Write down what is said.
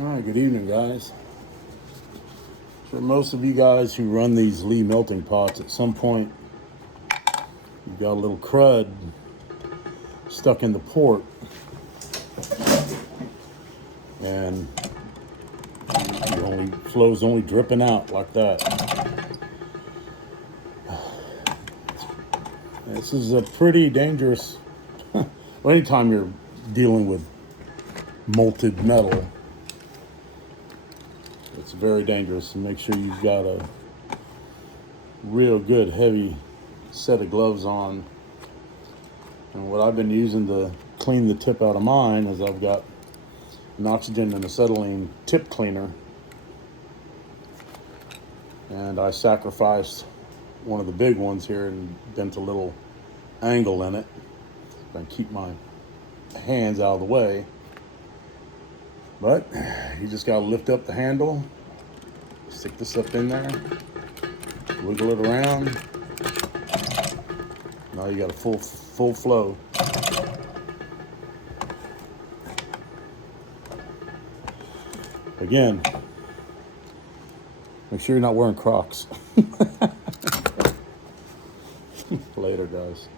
All right, good evening, guys. For most of you guys who run these Lee melting pots, at some point you've got a little crud stuck in the port, and flow's only dripping out like that. This is a pretty dangerous. Well, anytime you're dealing with molted metal, it's very dangerous. And make sure you've got a real good heavy set of gloves on. And what I've been using to clean the tip out of mine is I've got an oxygen and acetylene tip cleaner, and I sacrificed one of the big ones here and bent a little angle in it and keep my hands out of the way. But you just got to lift up the handle, stick this up in there, wiggle it around. Now you got a full flow. Again, make sure you're not wearing Crocs. Later, guys.